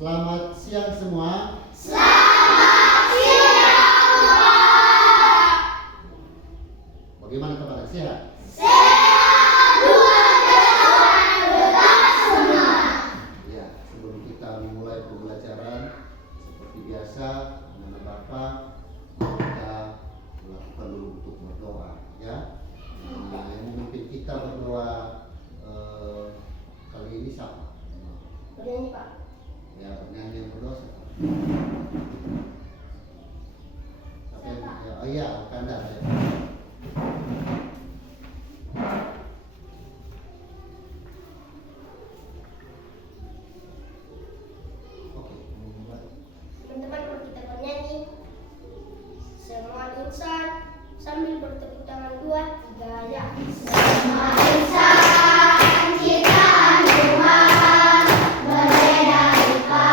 Selamat siang semua. Selamat siang, Pak. Bagaimana kabar? Sehat? Sehat, Tuhan berkata semua. Ya, sebelum kita memulai pembelajaran seperti biasa, anak Bapak, kita melakukan dulu untuk berdoa, ya. Nah, yang memimpin kita berdoa kali ini siapa? Bernyanyi, Pak. Ya, bernyanyi yang berdoa siapa? Siapa? Ya, oh iya, Kanda. Ya. Oke, mulai. Teman-teman, kalau kita bernyanyi, semua insan sambil bertepuk tangan 2, 3 ya. Semua insan ciptaan Tuhan, berbeda rupa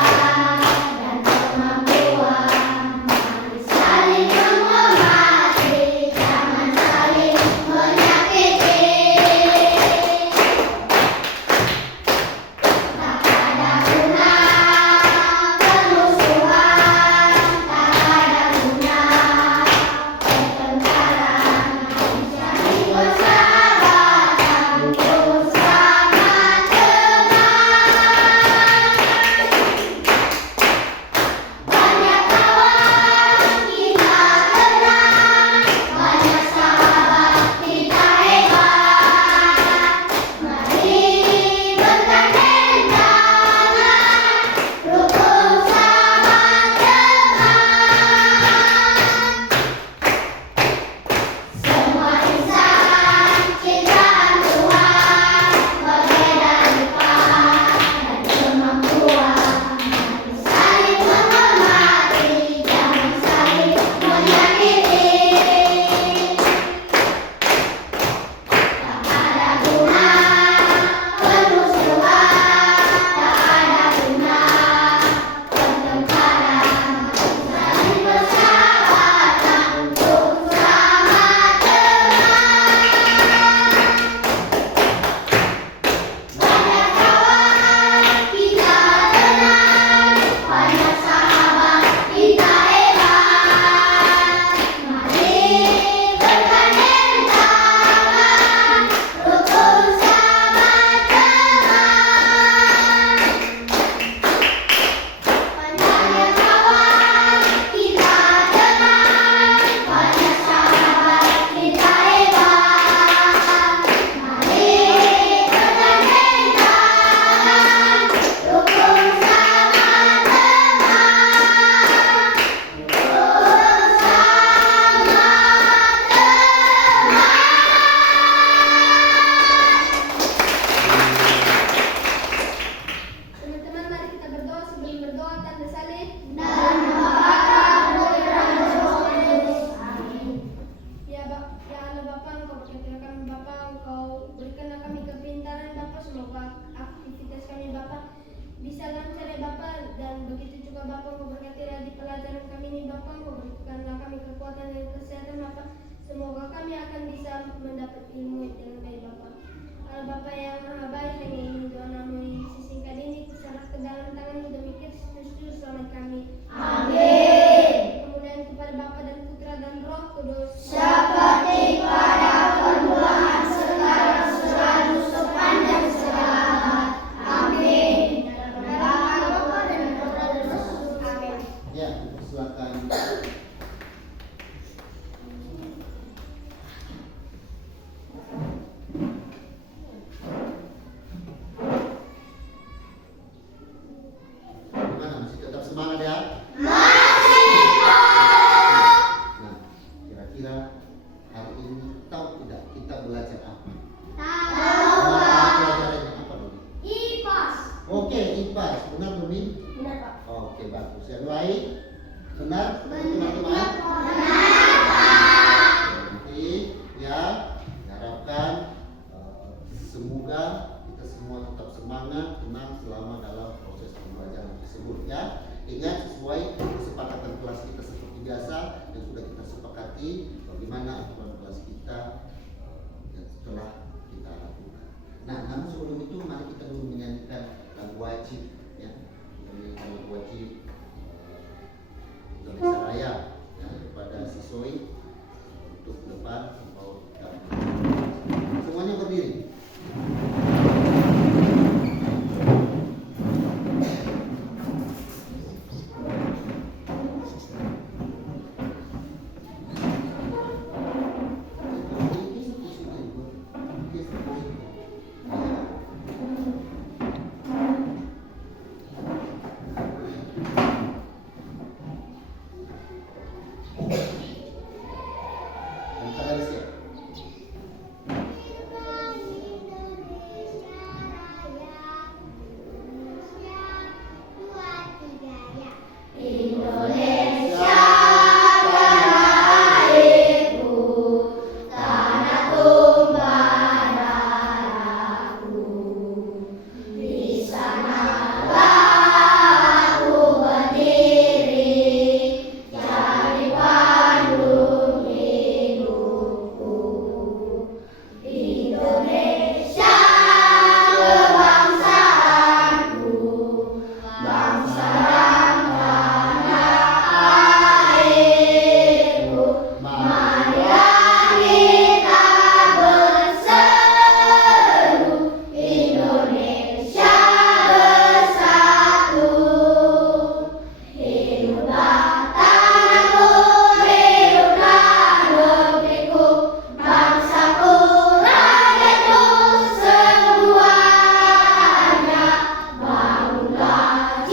dan kemampuan. Mari saling menghormati, jangan saling menyakiti. Tak ada guna permusuhan, tak ada guna pertengkaran. Cari persahabatan untuk selamat teman. Banyak kawan kita tenang, banyak sahabat kita hebat. Mari bergandeng tangan, rukun selamat teman. Semua insan ciptaan Tuhan, berbeda rupa dan kemampuan. Mari saling menghormati, jangan saling menyakiti. Tak ada guna permusuhan, tak ada guna pertengkaran. Cari persahabatan untuk selamat teman. Banyak kawan kita tenang, banyak sahabat kita hebat. Mari bergandeng tangan, rukun selamat teman. Banyak kawan kita tenang, banyak sahabat kita hebat. Mari bergandeng tangan, rukun selamat teman. Rukun selamat teman. Teman-teman, mari kita berdoa. Sebelum berdoa, tanda salib. Dan Bapa, Putra, dan Roh Kudus. Amin. Ya Allah Bapa, Engkau berkatilah kami Bapa, Engkau berikanlah kami kepintaran Bapa, semoga aktivitas kami Bapa bisa lancar ya Bapa, dan begitu juga Bapa, Engkau berkatilah di pelajaran kami ini Bapa, Engkau berikanlah kami kekuatan dan kesehatan Bapa, semoga kami akan bisa mendapat ilmu dengan baik Bapa. Allah Bapa yang maha baik, hanya ingin doa Namu sesingkat ini kuserah ke dalam tangan-Mu demi Kristus selamat kami. Amin. Kemudian kepada Bapa dan Putra dan Roh Kudus. Seperti pada permulaan, sekarang, selalu, sepanjang segala abad. Amin. Dalam nama Bapa dan Putra dan Roh Kudus. Amin. Ya, silakan. Gimana? Masih tetap semangat ya? Masih, Pak. Nah, kira-kira hari ini tahu tidak kita belajar apa? Tahu, Mata Pak. pelajarannya apa dulu? IPAS. Oke, IPAS. Benar belum nih? Benar, Pak. Oke, bagus. Yang lain? Benar? Benar, Teman-teman? Pak. Nanti ya, diharapkan semoga kita semua tetap semangat, tenang selama dalam proses pembelajaran tersebut ya. Ingat sesuai kesepakatan kelas kita seperti biasa yang sudah kita sepakati bagaimana aturan kelas kita yang telah kita lakukan. Nah, namun sebelum itu mari kita dulu menyanyikan lagu wajib ya. Menyanyikan lagu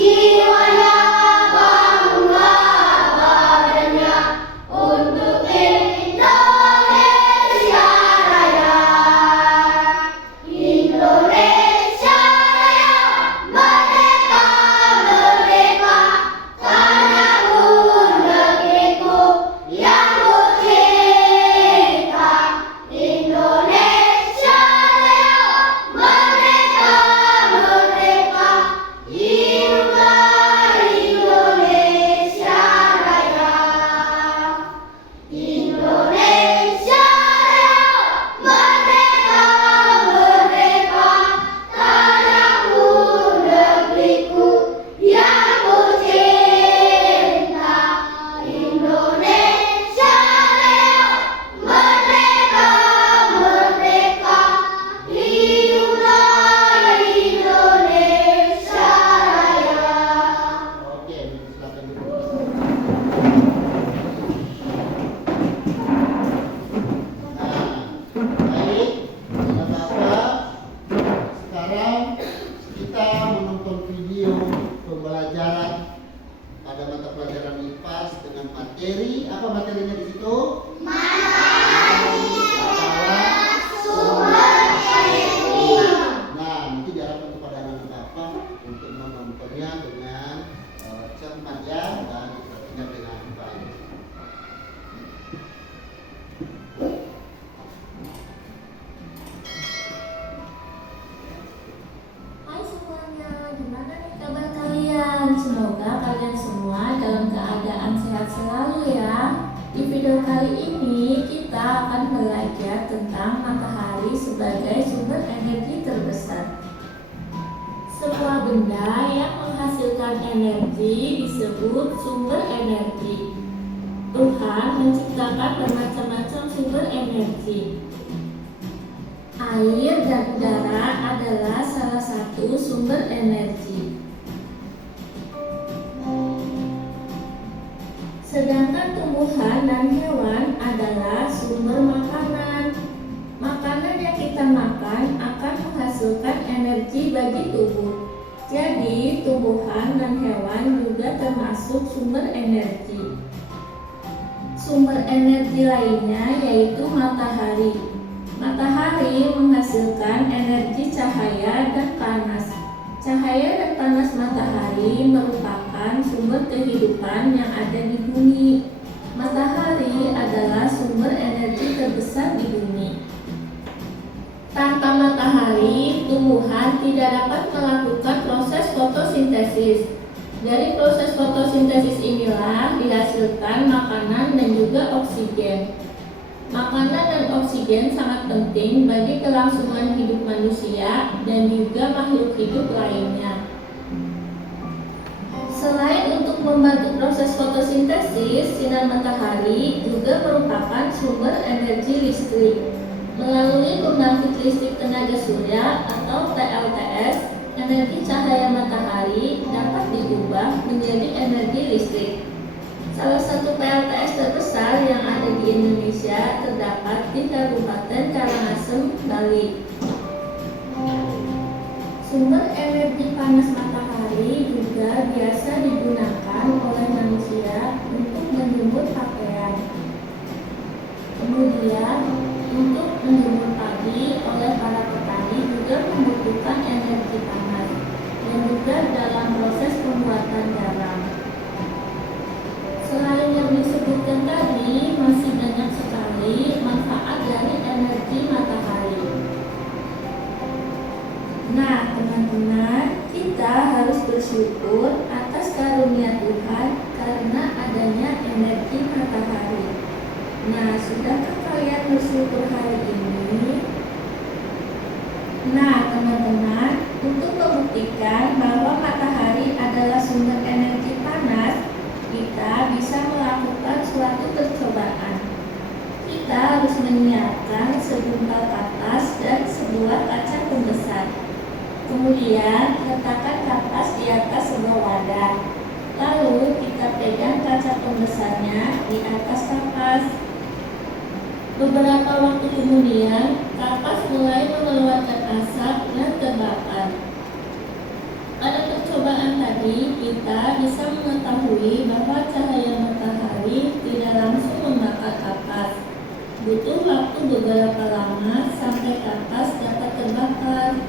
jiwanya, bangga badannya untuk Indonesia Raya. Indonesia Raya, merdeka, merdeka, tanahku negeriku yang ku cinta. Indonesia Raya, merdeka, merdeka, hiduplah Indonesia Raya. Indonesia Raya, merdeka, merdeka, tanahku negeriku yang ku cinta. Indonesia Raya, merdeka, merdeka, hiduplah Indonesia Raya. Oke, silakan dulu. Baik, Bapak-Bapak, sekarang kita menonton video pembelajaran pada mata pelajaran IPAS dengan materi, apa materinya di situ? Nah, nanti diharapkan kepada anak Bapak untuk menontonnya dengan cermat ya, dan ingat dengan baik. Hai semuanya, gimana nih kabar kalian? Semoga kalian semua dalam keadaan sehat selalu ya. Di video kali ini kita akan belajar tentang matahari sebagai sumber energi terbesar. Sebuah benda yang menghasilkan energi disebut sumber energi. Tuhan menciptakan bermacam-macam sumber energi. Air dan udara adalah salah satu sumber energi. Sedangkan tumbuhan dan hewan adalah sumber makanan. Makanan yang kita makan akan menghasilkan energi bagi tubuh. Jadi, tumbuhan dan hewan juga termasuk sumber energi. Sumber energi lainnya yaitu matahari. Matahari menghasilkan energi cahaya dan panas. Cahaya dan panas matahari merupakan sumber kehidupan yang ada di bumi. Matahari adalah sumber energi terbesar di bumi. Tanpa matahari, tumbuhan tidak dapat melakukan proses fotosintesis. Dari proses fotosintesis inilah dihasilkan makanan dan juga oksigen. Makanan dan oksigen sangat penting bagi kelangsungan hidup manusia dan juga makhluk hidup lainnya. Selain untuk membantu proses fotosintesis, sinar matahari juga merupakan sumber energi listrik. Melalui pembangkit listrik tenaga surya atau PLTS, energi cahaya matahari dapat diubah menjadi energi listrik. Salah satu PLTS terbesar yang ada di Indonesia terdapat di Kabupaten Karangasem, Bali. Sumber energi panas matahari juga biasa digunakan oleh manusia untuk menjemur pakaian. Kemudian, untuk menjemur padi oleh para petani juga membutuhkan energi panas dan juga dalam proses pembuatan garam. Selain yang disebutkan tadi, masih banyak sekali manfaat dari energi matahari. Nah, teman-teman, kita harus bersyukur atas karunia Tuhan karena adanya energi matahari. Nah, sudahkah kalian bersyukur hari ini? Nah, teman-teman, untuk membuktikan bahwa matahari adalah sumber energi panas, kita bisa melakukan suatu percobaan. Kita harus menyiapkan segumpal kapas dan sebuah kaca pembesar. Kemudian, letakkan kapas di atas sebuah wadah. Lalu, kita pegang kaca pembesarnya di atas kapas. Beberapa waktu kemudian, kapas mulai mengeluarkan asap dan terbakar. Pada percobaan tadi, tadi kita bisa mengetahui bahwa cahaya matahari tidak langsung membakar kapas. Butuh waktu beberapa lama sampai kapas dapat terbakar.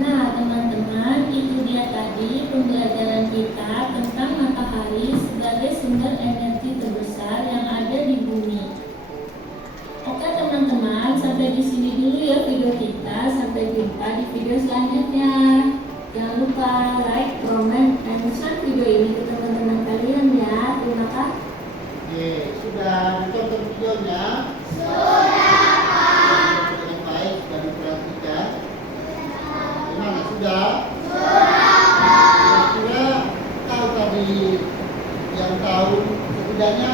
Nah, teman-teman, itu dia tadi pembelajaran kita tentang matahari sebagai sumber energi terbesar yang ada di bumi. Oke teman-teman, sampai di sini dulu ya video kita. Sampai jumpa di video selanjutnya. Jangan lupa like, comment, dan share video ini ke teman-teman kalian ya. Terima kasih. Oke, sudah ditonton videonya? Dengan baik, sudah diperhatikan? Gimana, sudah? Kira-kira tahu tadi yang tahu setidaknya,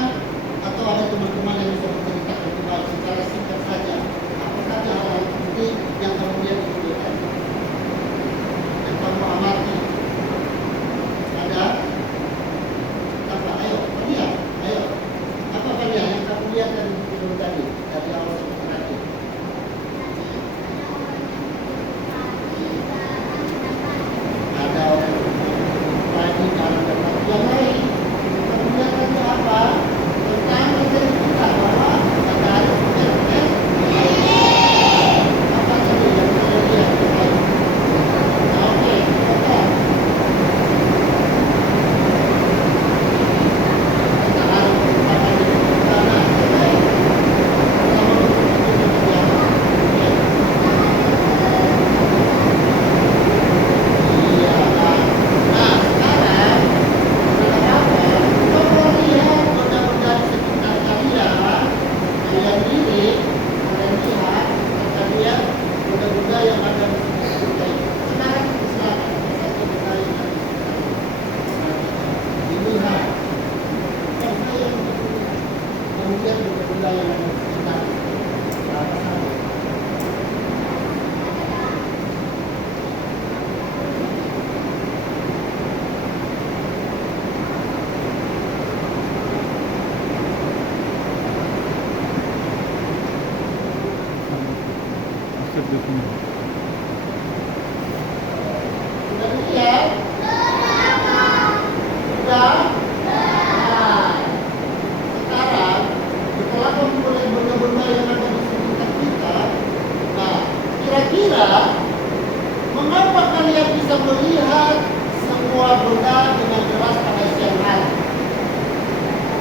atau ada teman-teman yang bisa bercerita kembali secara singkat saja apa saja hal penting yang kemudian dibutuhkan yang kamu amati? Ada? Apa? Ayo, Fania, ayo. Apa Fania yang kamu lihat dari video tadi dari awal sampai terakhir? Ada orang tadi kalau dapat yang lain. Kamu lihat tadi apa? Tentang materi kita bahwa matahari punya energi. Apa tadi yang saya lihat? Oke, oke. Matahari merupakan energi panas. Kemudian benda-benda yang ada di sekitar apa saja? Sudah dilihat? Sudah? Nah, sekarang setelah memulai benda-benda yang ada di sekitar kita, nah kira-kira mengapa kalian bisa melihat semua benda dengan jelas pada siang hari?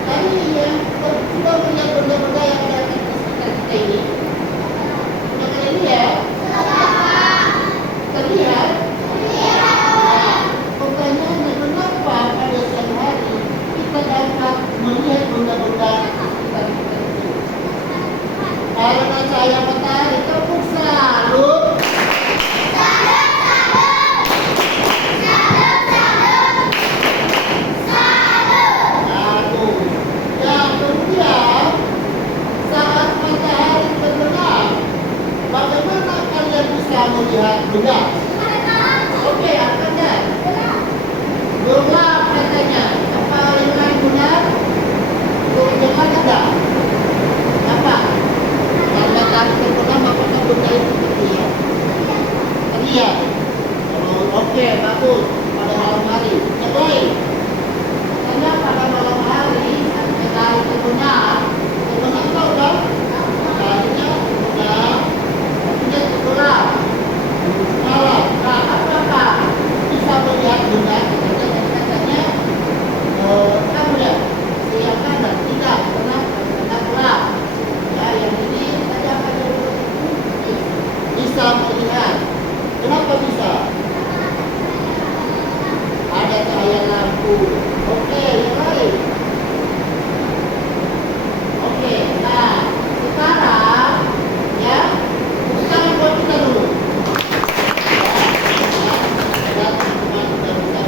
Tadi yang sudah melihat benda-benda yang ada di sekitar kita ini, sudah kalian lihat? Terlihat? Nah, pertanyaannya kenapa pada siang hari kita dapat melihat benda-benda sekitar kita itu? Karena cahaya matahari tepuk salut. Aduh. Yang kemudian saat matahari terbenam, bagaimana kalian bisa melihat benda? Oke, apanya? Gelap katanya. Apa yang lain benar? Jangan ada. Apa? Kalau matahari terbenam, apakah benda itu terlihat? Terlihat. Oke, bagus. Pada malam hari. Yang lain? Katanya pada malam hari, matahari terbenam. Terbenam tahu kan? Mataharinya terbenam. Artinya gelap. Malam. Nah, apakah bisa melihat benda? Katanya, kamu lihat siang kanan tidak pernah gelap. Ya, yang ini saja pada bisa melihat. Kenapa bisa? Ada cahaya lampu. Oke, yang lain. Oke, nah sekarang ya kita buat kita dulu. Ya, teman-teman sudah bisa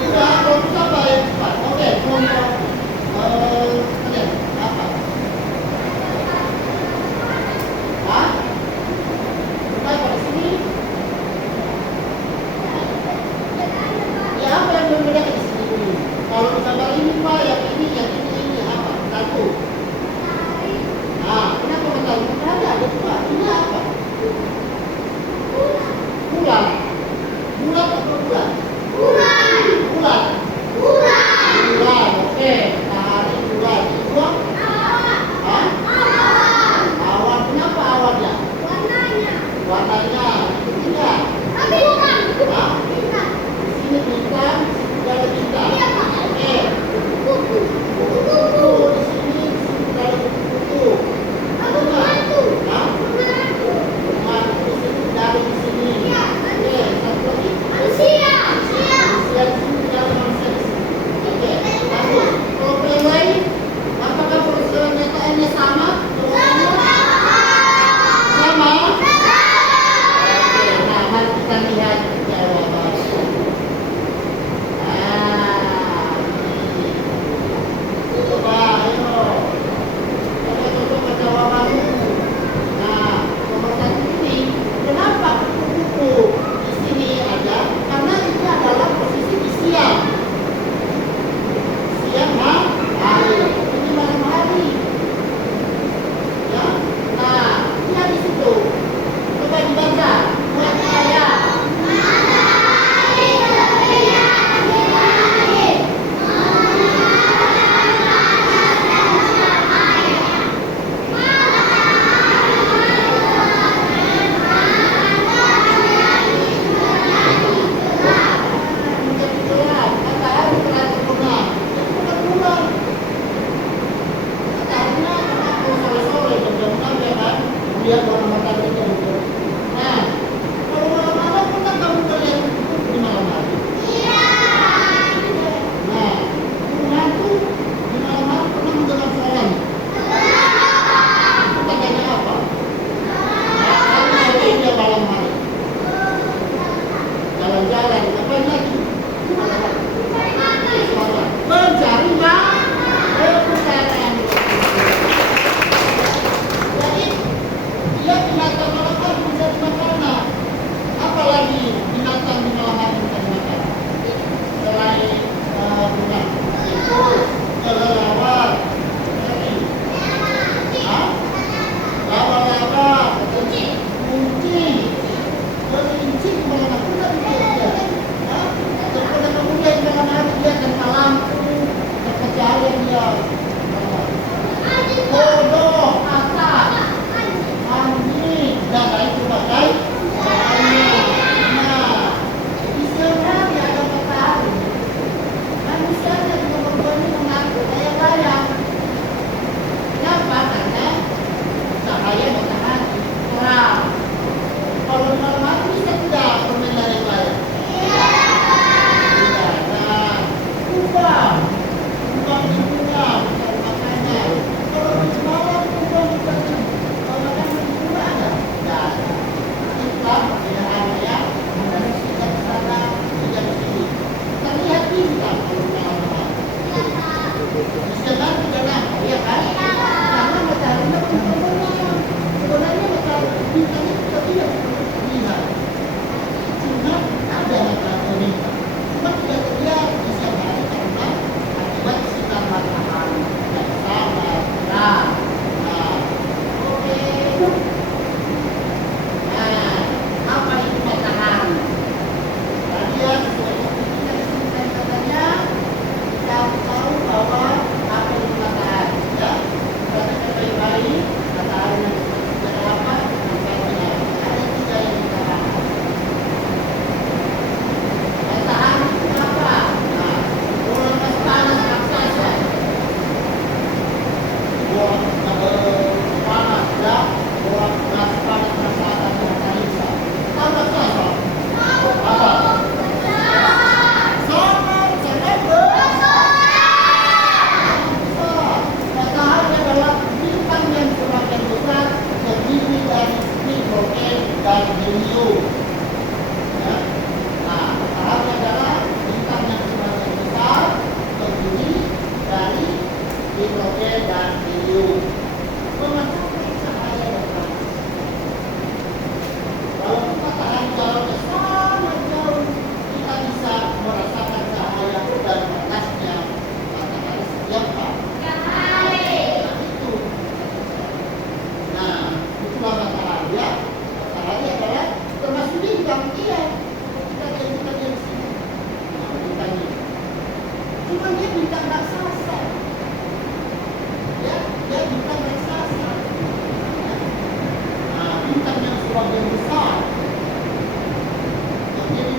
Enggak, kalau bisa baik cepat. Oke, kelompok oke, apa? Hah? Mulai pada sini. Ya apa yang membedakan di sini dulu? Kalau misalnya ini Pak, yang ini apa? Satu. Nah, kenapa bertanya? Ada dua. Ini apa? Bulan. Bulan atau bulan? Bulan. Bulan. Oke. Hari bulan. Kedua? Hah? Awan. Kenapa awannya? Warnanya. Ketiga. Hah? Di sini bintang, di sini ada bintang. Oke. Kupu-kupu di sini ada kupu-kupu. Hah? Rumah di sini dari di sini. Oke, satu lagi. Manusia di sini ada manusia di sini. Oke, bagus. Kalau yang lain, apakah pernyataannya sama? Sama? Oke, nah mari kita lihat jawabannya. Coba, ayo. Coba jawabanmu. Nah, nomor satu ini, kenapa kupu-kupu di sini ada? Karena ini adalah posisi di siang. Siang, hari. Ini malam hari. Ya, nah, dia di situ. Coba dibaca. Buat saya. Lihat warna matahari itu. Nah, kalau malam-malam pernah kamu melihat kupu di malam hari? Iya. Nah, hantu di malam hari pernah mendengar suaranya? Itu tandanya apa? Nah, dia malam hari. Jalan-jalan, ngapain lagi? Mencari kebenaran. Jadi dia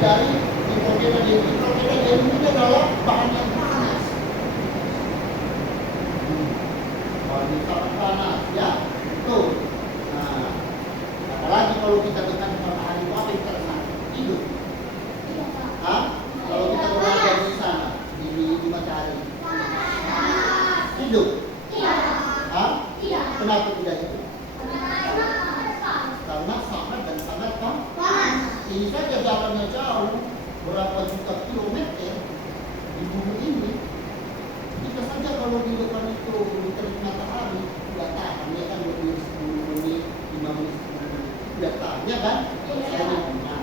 dari nitrogen dan helium. Nitrogen dan helium ini adalah bahan yang panas. Bahan yang sangat panas, ya. Tuh. Nah, apalagi kalau kita tekan matahari, apa yang terasa? Hidup. Hah? Kalau kita berada di sana, di matahari, hidup. Hah? Kenapa tidak hidup? Karena sangat dan sangat panas. Ini saja jalannya jauh, berapa juta kilometer di bumi ini. Kita saja kalau di depan itu di terik matahari, tidak tahan, ya kan, lebih 10 menit, 5 menit, 10 menit, tidak tahan, ya kan? Nah,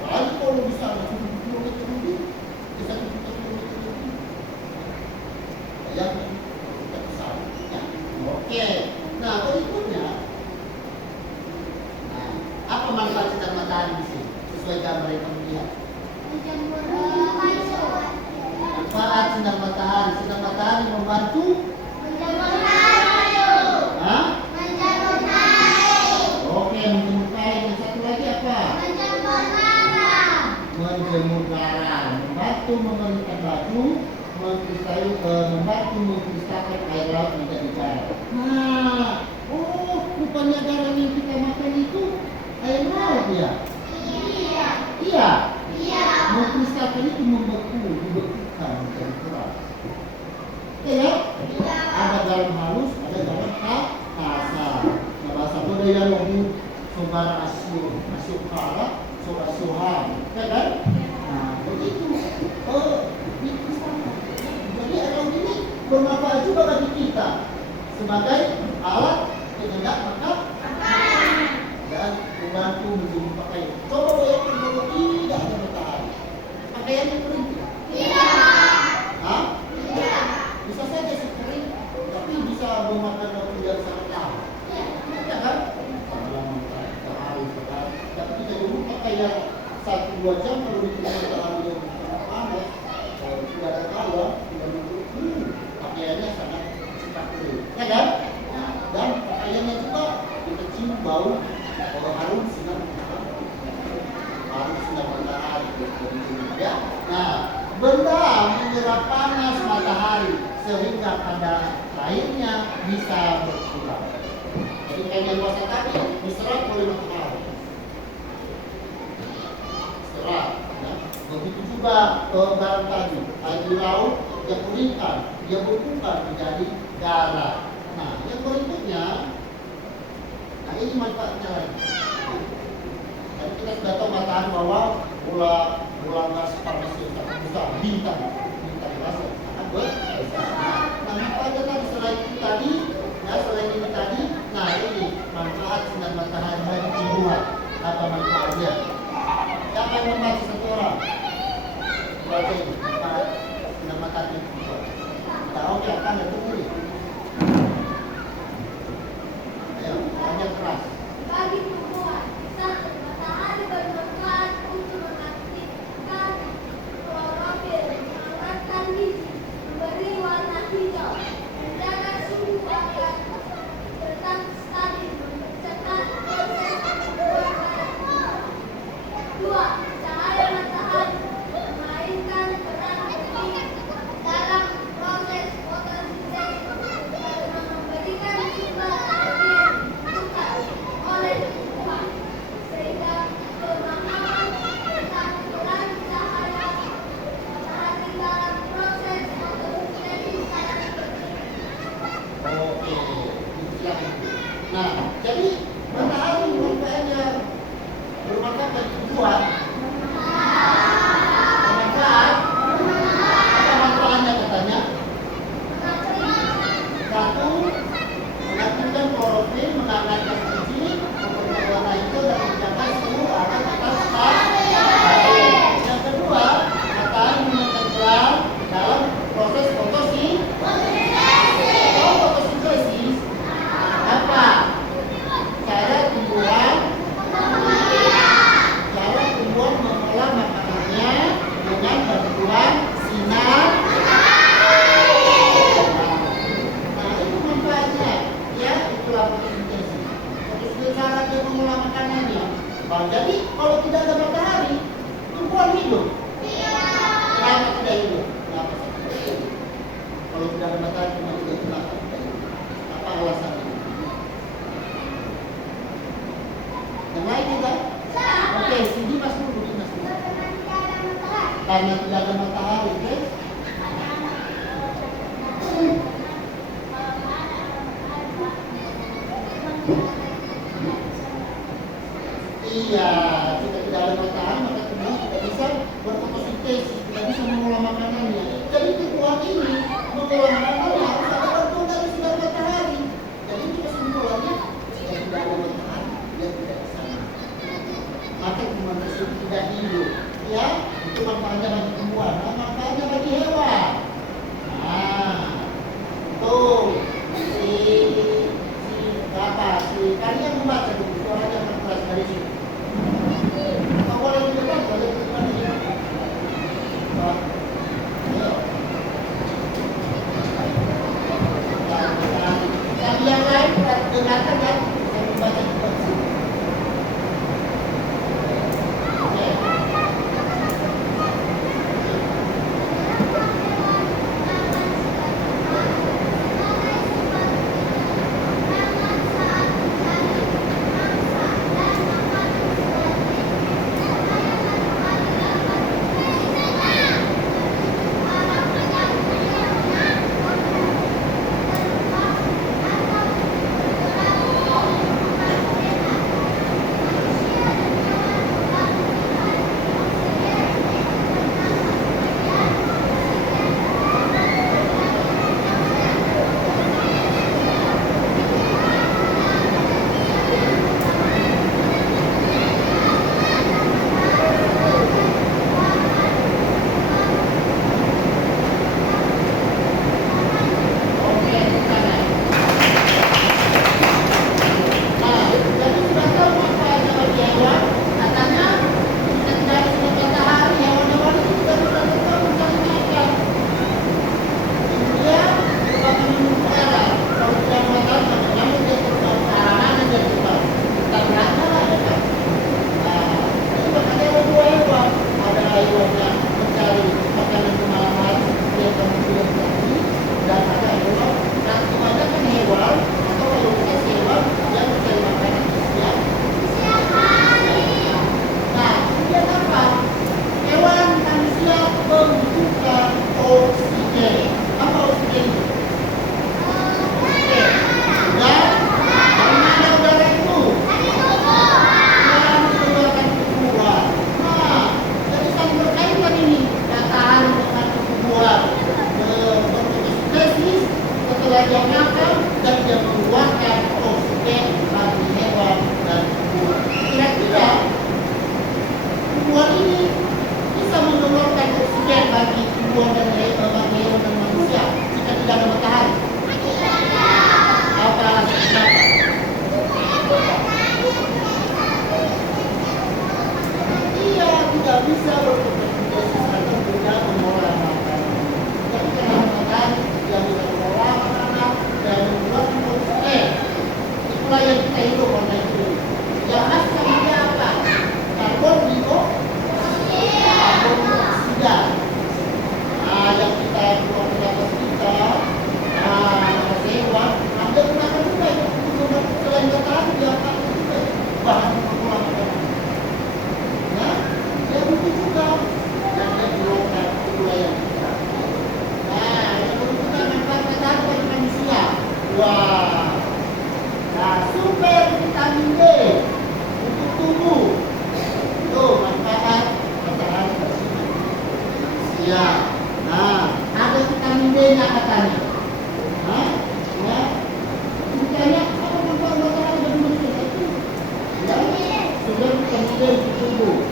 apalagi kalau bisa 10 kilometer lebih, bisa 1 juta kilometer lebih. Bayangkan, kita ke sana, ya. Oke, nah berikutnya, apa manfaat sinar matahari di sini? Sesuai gambar yang kamu lihat. Manfaat sinar matahari membantu Hah? Oke, menjemur kain. Yang satu lagi apa? Menjemur garam. Membantu mengeringkan baju, membantu mengkristalkan air laut menjadi garam. Nah, rupanya garam yang kita makan itu air laut ya? Iya. Mengkristalkan itu dibekukan menjadi keras. Oke ya? Ada garam halus, ada garam kasar. Nah, bahasa budaya lagu sobar asio kara, sohan, ya kan? Nah, begitu. Dikristalkan. Jadi air laut ini bermanfaat juga bagi kita sebagai alat pengendap makanan dan membantu menjemur pakaian. Coba bayangkan kalau tidak ada matahari, pakaiannya kering. Hah? Bisa saja kering, tapi bisa memakan waktu yang sangat lama. Ya kan? Selama matahari, tapi kita jemur pakaian 1-2 jam kalau dikena matahari yang sangat panas, tidak ada kalah, tidak mendukung, pakaiannya sangat cepat kering. Ya kan? Dan pakaiannya juga kita cium bau harum sinar matahari, ya. Nah, benda menyerap panas matahari sehingga kadar airnya bisa berkurang. Jadi kain yang basah tadi diserap oleh matahari. Serap, ya. Begitu juga garam tadi, air di laut yang keringkan, dia bekukan menjadi garam. Nah, yang berikutnya, nah ini manfaatnya lagi. Jadi kita sudah tahu matahari bahwa bola gas panas yang sangat besar, bintang gas yang sangat besar. Nah, manfaatnya tadi selain ini tadi, nah ini manfaat sinar matahari bagi tumbuhan. Apa manfaatnya? Siapa yang membaca satu orang? Baca ini, sinar matahari tumbuhan. Kita oke, akan ada tulis. Yang keras. Bagi tumbuhan, matahari bermanfaat untuk mengaktifkan klorofil, menghangatkan gizi, memberi warna hijau, menjaga suhu agar tetap stabil, mencetak proses pembuatan. 2. Cahaya matahari memainkan peran penting dalam proses fotosintesis karena memberikan sumber oleh tumbuhan sehingga pemahaman tentang peran cahaya matahari dalam proses fotosintesis sangat penting. Oke, itu. Nah, jadi matahari manfaatnya bermanfaat bagi tumbuhan. Bermanfaat. Apa manfaatnya katanya? Satu, mengaktifkan klorofil, menghangatkan gizi, memberi warna hijau dan menjaga suhu agar tetap stabil. Yang kedua, matahari memainkan peran dalam proses fotosintesis. Apa? Cara tumbuhan mengolah makanannya dengan bantuan sinar. Nah, itu manfaatnya, ya, itulah fotosintesis. Cara dia mengolah makanannya. Jadi kalau tidak ada matahari, tumbuhan hidup? Kenapa tidak hidup? Kenapa tidak hidup? Kalau tidak ada matahari cuma hidup, kenapa tidak hidup? Apa alasannya? Yang lain juga? Oke, Dimas dulu. Karena tidak ada matahari, oke? Iya, jika tidak ada matahari maka tumbuhan tidak bisa berfotosintesis, tidak bisa mengolah makanannya. Jadi tumbuhan ini mengolah makanannya harus ada bantuan dari sinar matahari. Jadi itu kesimpulannya jika tidak ada matahari dia tidak bisa makan. Maka tumbuhan tersebut tidak hidup. Ya, itu manfaatnya bagi tumbuhan. Nah, manfaatnya bagi hewan. Nah, tuh si kalian membaca dulu suaranya 14 dari sini. Apa boleh di depan? Boleh di depan di sini. Ayo. Dan yang lain dengarkan ya, saya membaca juga di sini. Oke.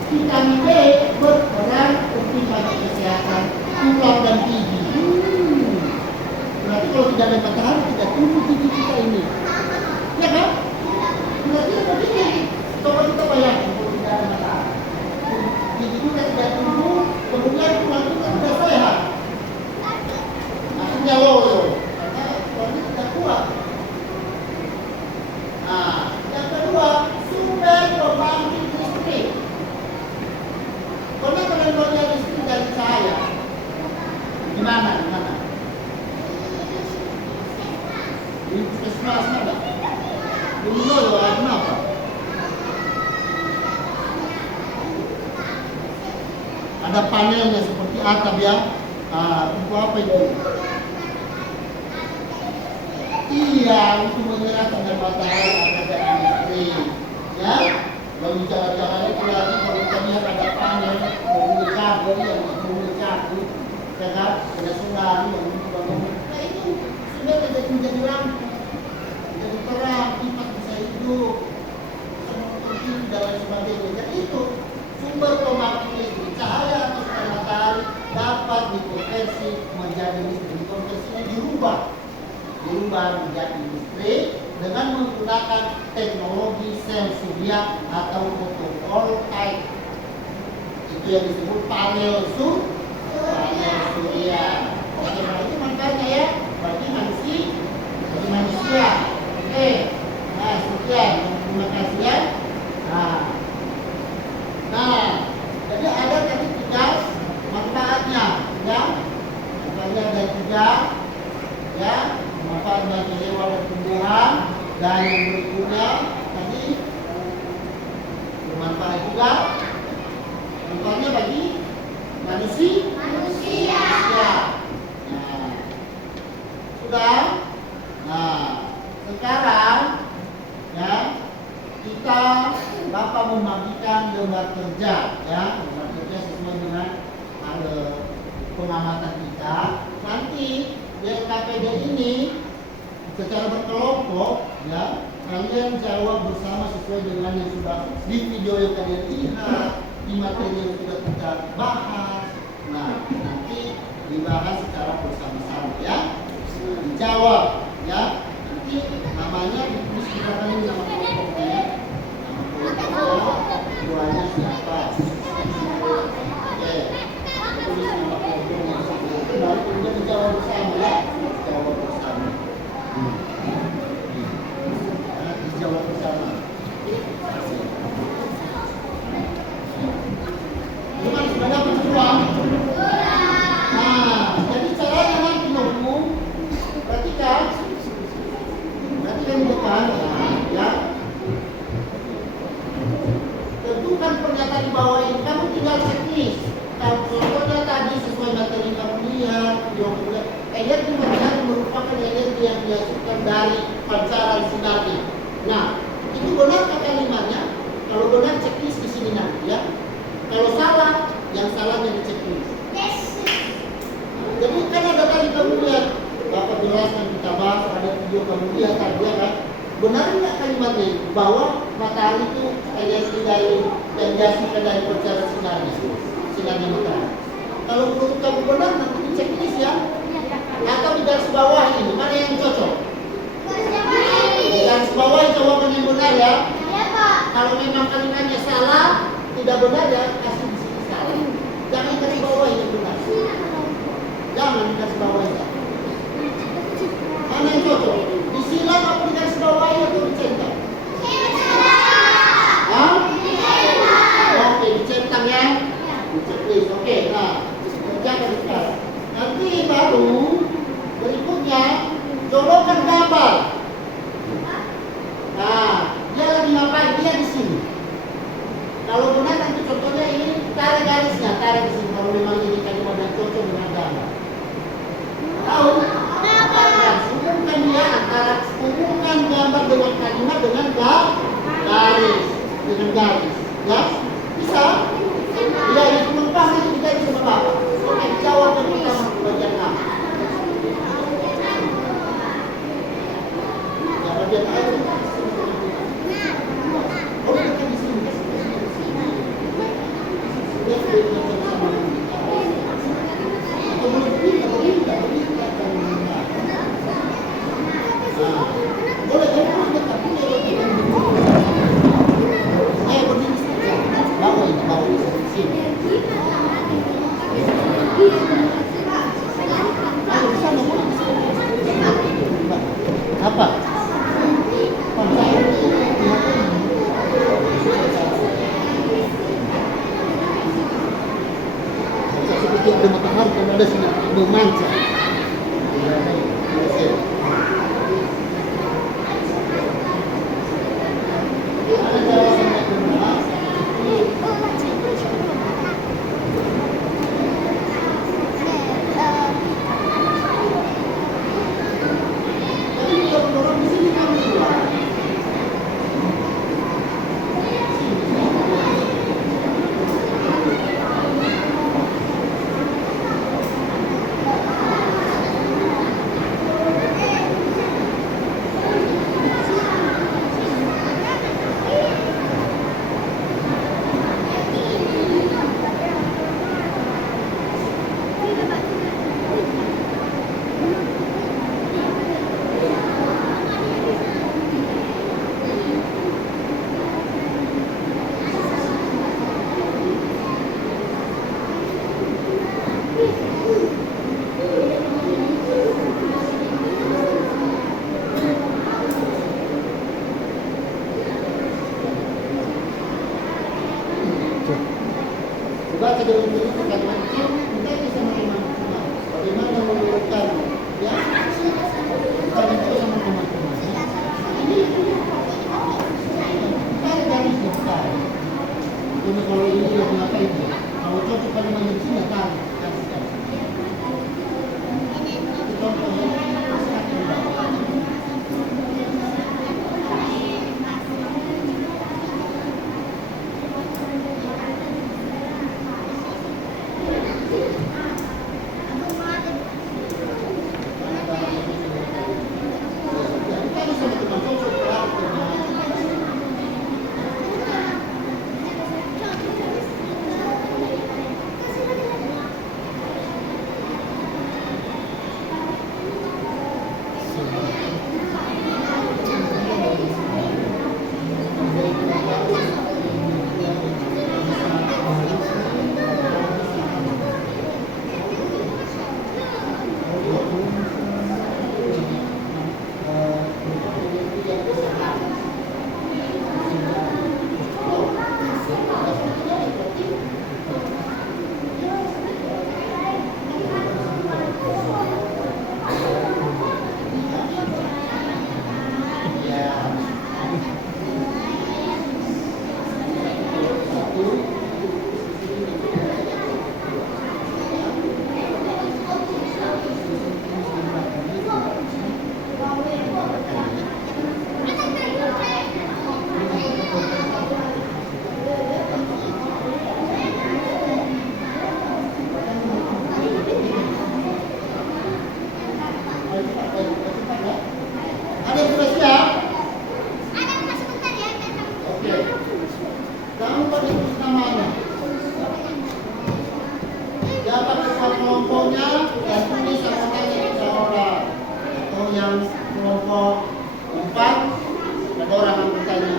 Vitamin D berperan penting bagi kesehatan tulang dan gigi. Berarti kalau tidak ada matahari tidak tumbuh gigi kita ini, ya kan? Berarti Uno ya kenapa? Ada panelnya seperti atap ya. Untuk apa itu? Iya, untuk menyerahkan air matahari ada dari listrik. Ya, lalu cara-caranya berarti kalau kita lihat ada panel, menghubungi kabel yang menghubungi kabel, ya kan? Ada solar yang bangun. Nah itu sudah menjadi lampu, menjadi terang, kipas bisa hidup, seperti dan lain sebagainya. Dan itu sumber pembangkit listrik cahaya atau sinar matahari dapat dikonversi menjadi listrik. Konversinya dirubah menjadi listrik dengan menggunakan teknologi sel surya atau fotovoltaik. Itu yang disebut panel surya. Oke, berarti makanya ya, bagi manusia. Oke, nah sekian, terima kasih ya. Nah, jadi ada tadi 3 manfaatnya, ya. Manfaatnya ada 3, ya. Manfaat bagi hewan dan tumbuhan, dan yang berikutnya tadi bermanfaat juga manfaatnya bagi manusia. Nah, sudah. Nah, sekarang ya kita dapat membagikan lembar kerja, ya lembar kerja sesuai dengan pengamatan kita. Nanti di LKPD ini secara berkelompok, ya kalian jawab bersama sesuai dengan yang sudah di video yang kalian lihat, di materi yang sudah kita bahas. Nah, nanti dibahas secara bersama-sama ya. Dijawab ya. Nanti namanya ditulis di belakang ini nama kelompoknya. Nama kelompoknya, ketuanya siapa? Oke. Tulis nama kelompoknya. Baru kemudian dijawab bersama ya. Dijawab bersama. Dijawab bersama. Teman sudah dapat semua? Nah, jadi caranya nanti nunggu. Perhatikan di depan, ya. Tentukan pernyataan di bawah ini. Kamu tinggal checklist. Contohnya tadi sesuai materi kamu lihat, video kemudian energi matahari merupakan energi yang dihasilkan dari pancaran sinarnya. Nah, itu benarkah kalimatnya? Kalau benar checklist di sini nanti ya. Kalau salah, yang salahnya di checklist. Jadi kan ada tadi kamu lihat, Bapak jelaskan kita bahas, ada video kamu lihat tadi ya kan. Benar nggak kalimatnya bahwa matahari itu energi dari yang dihasilkan dari pancaran sinarnya? Sinarnya matahari. Kalau menurut kamu benar, nanti di checklist ya. Atau di garis bawah ini, mana yang cocok? Di garis bawah jawaban yang benar ya. Kalau memang kalimatnya salah, tidak benar ya, kasih di sini salah. Jangan di garis bawah yang benar. Jangan di garis bawah ya. Mana yang cocok? Disilang atau di garis bawah atau dicentang? Hah? Oke, dicentang ya. Checklist. Oke, nah kerjakan sekarang. Nanti baru berikutnya colokkan gambar. Nah, dia lagi ngapain? Dia di sini. Kalau benar nanti contohnya ini tarik garisnya, tarik di sini. Kalau memang ini kalimat yang cocok dengan gambar. Tahu? Hubungkan dia antara hubungkan gambar dengan kalimat dengan garis, dengan garis. Ya, bisa? Ya, itu menempah nanti kita bisa bapak. Oke, jawab yang pertama bagian A. Ya, bagian A itu. Oh, kita di sini. Atau boleh berdiri, boleh tidak. Boleh, kamu dekat. Ayo berdiri saja. Bawa ini. Sini. Ayo bersama. Apa? Seperti ada matahari kalau ada sinar memancar. baca dulu itu kalimat kecil, kita itu sama teman-teman. Bagaimana menurutkan? Ya, bukan itu sama teman-teman. Ini tarik garis besar. Jadi kalau ini yang apa ini? Kalau cocok pada manusia tarik garis besar. Contohnya. Ada yang sudah siap? Oke. Jangan lupa ditulis namanya. Siapa ketua kelompoknya dan tulis anggotanya di orang. Atau yang kelompok 4 ada orang anggotanya.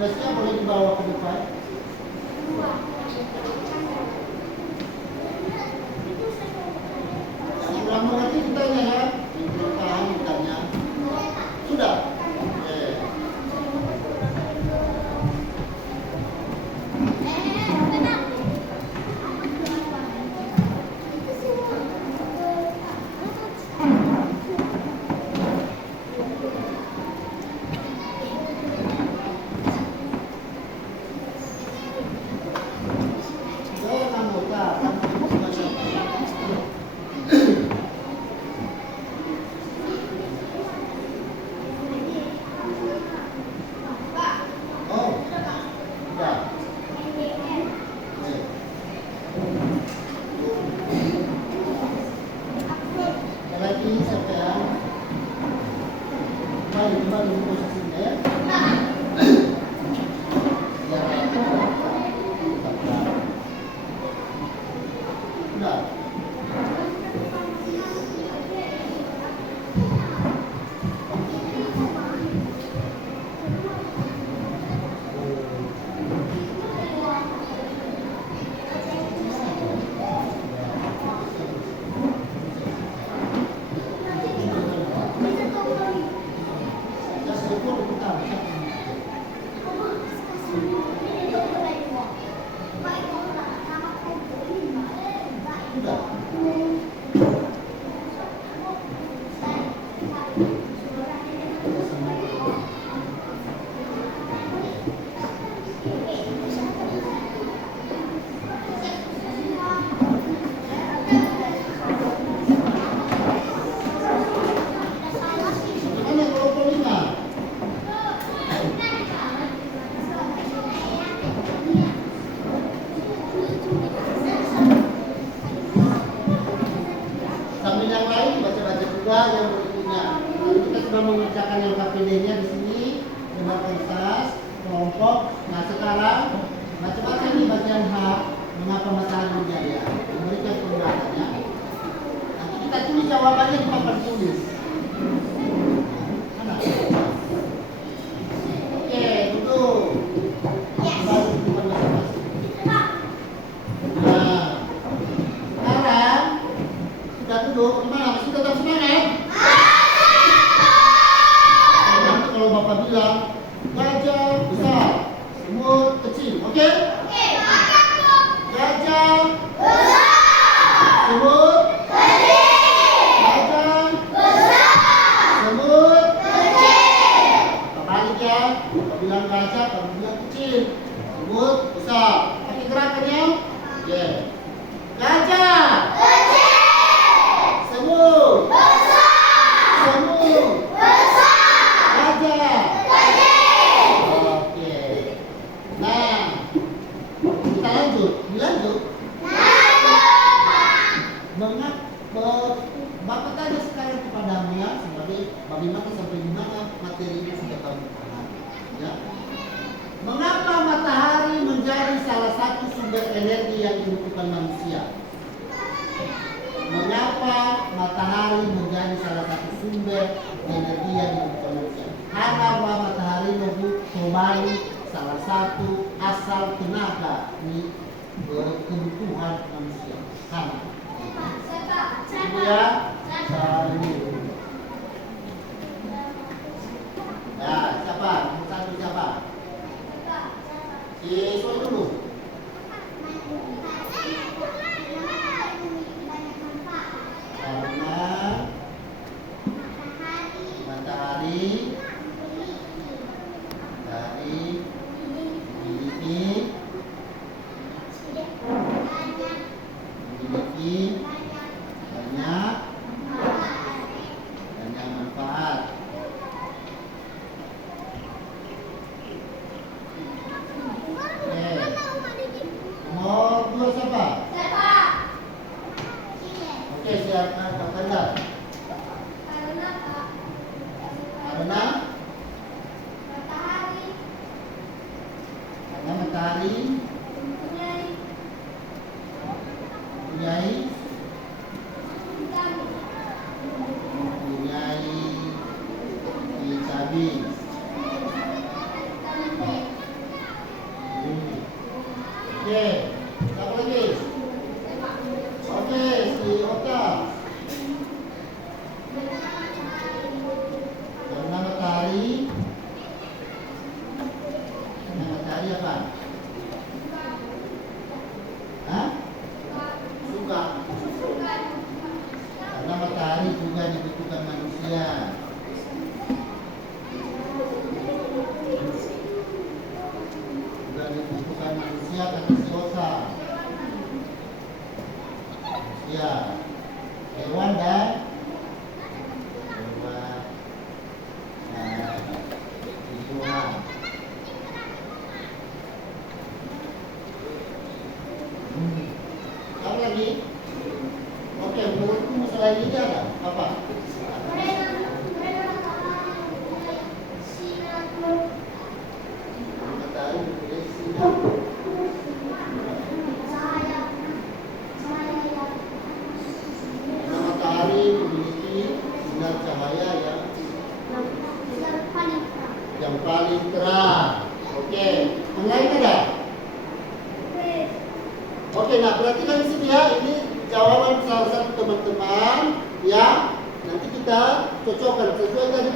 Sudah siap boleh dibawa ke depan. Kurang mengerti ditanya ya. Belum paham ditanya. Sudah. Oke. Kembali posisinya ya. Sudah. Sambil yang lain baca-baca juga yang berikutnya. Lalu kita sudah mengerjakan yang KPD-nya di sini dengan kertas kelompok. Nah sekarang baca-baca ini bagian H, mengapa matahari menjadi ya? Memberikan penjelasannya. Nanti kita tulis jawabannya di papan tulis. Mana? Oke, duduk. Baru dudukan masing-masing. Nah, sekarang sudah duduk, gimana? Masih tetap semangat? Nanti kalau Bapak bilang gajah besar, semut kecil, oke? Gajah besar, semut kecil. Gajah besar, semut kecil. Kembali ya, Bapak bilang gajah, kamu bilang kecil, semut besar. Pakai gerakannya, oke? Gajah kecil, semut besar, semut besar, gajah kecil. Oke. Nah, kita lanjut. Dilanjut. Bapak tanya sekarang kepadamu ya, sebagai bagaimana sampai di mana materi ini sudah kamu pahami. Ya. Mengapa matahari menjadi salah satu sumber energi yang dibutuhkan manusia? Mengapa matahari menjadi salah satu sumber energi yang dibutuhkan manusia? Karena bahwa matahari kembali salah satu asal tenaga di kebutuhan manusia. Karena ya, nah, siapa? Satu siapa? Soal dulu. Karena matahari memiliki banyak manfaat. Nomor 2 siapa? Oke, silakan Pak Kandar. Karena matahari mempunyai vitamin. Oke, siapa lagi? Oke, si Ota. Karena matahari apa? Hah? Suka. Karena matahari juga dibutuhkan manusia. Juga dibutuhkan manusia kata si Ota. Ya, hewan dan tumbuhan. Apa lagi? Oke, menurutku masalah ini ada apa? Matahari mempunyai sinar. Karena matahari memiliki sinar cahaya yang paling terang. Oke, yang lain ada? Oke, nah perhatikan di sini ya, ini jawaban salah satu teman-teman ya. Nanti kita cocokkan sesuai tadi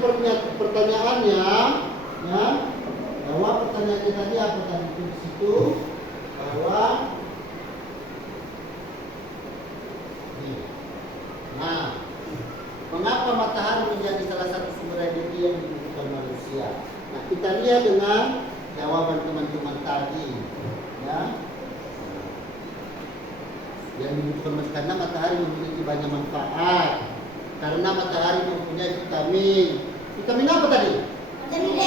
pertanyaannya, ya. Bahwa pertanyaannya tadi apa tadi di situ? Bahwa nah, mengapa matahari menjadi salah satu sumber energi yang dibutuhkan manusia? Nah, kita lihat dengan jawaban teman-teman tadi, ya. Yang dibutuhkan manusia karena matahari memiliki banyak manfaat. Karena matahari mempunyai vitamin. Vitamin apa tadi? Vitamin D.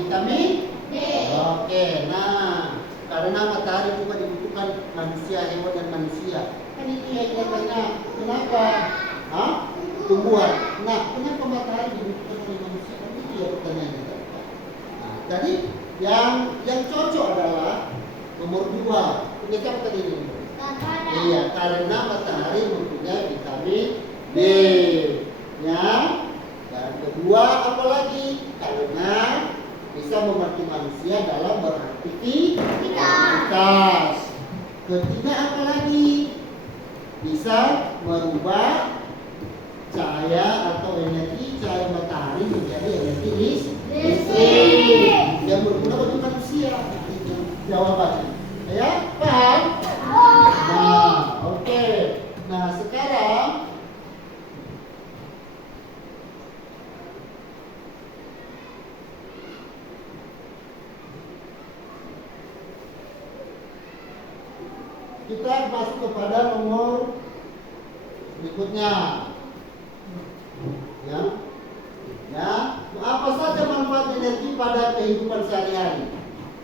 Vitamin D. Oke, nah karena matahari juga dibutuhkan manusia, hewan dan manusia. Kan ini yang kita tanya, kenapa? Tumbuhan. Nah, kenapa matahari dibutuhkan oleh Yang cocok adalah nomor 2. Ini apa tadi ini? Iya, karena matahari mempunyai vitamin D. Ya. Dan kedua apa lagi? Karena bisa membantu manusia dalam beraktivitas. Ketiga apa lagi? Bisa merubah cahaya atau energi cahaya matahari menjadi energi listrik yang berguna bagi manusia. Itu jawabannya. Ya, paham? Nah, oke. Nah, sekarang kita masuk kepada nomor berikutnya. Ya, apa saja manfaat energi pada kehidupan sehari-hari?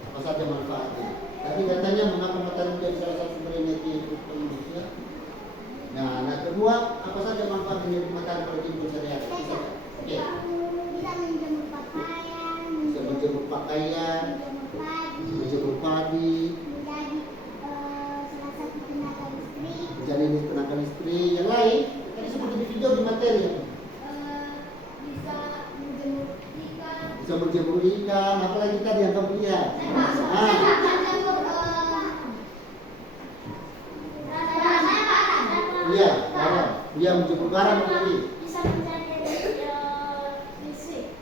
Apa saja manfaatnya? Tadi katanya mengapa matahari menjadi salah satu sumber energi untuk manusia. Nah, kedua, apa saja manfaat energi matahari pada kehidupan sehari-hari? Oke. Bisa menjemur pakaian, Bisa menjemur pakaian, menjemur padi, salah satu tenaga listrik. menjadi tenaga listrik. Yang lain, tadi seperti di video di materi. Bisa menjemur ikan, apalagi tadi yang kamu lihat. Iya, garam. Iya, menjemur garam lagi.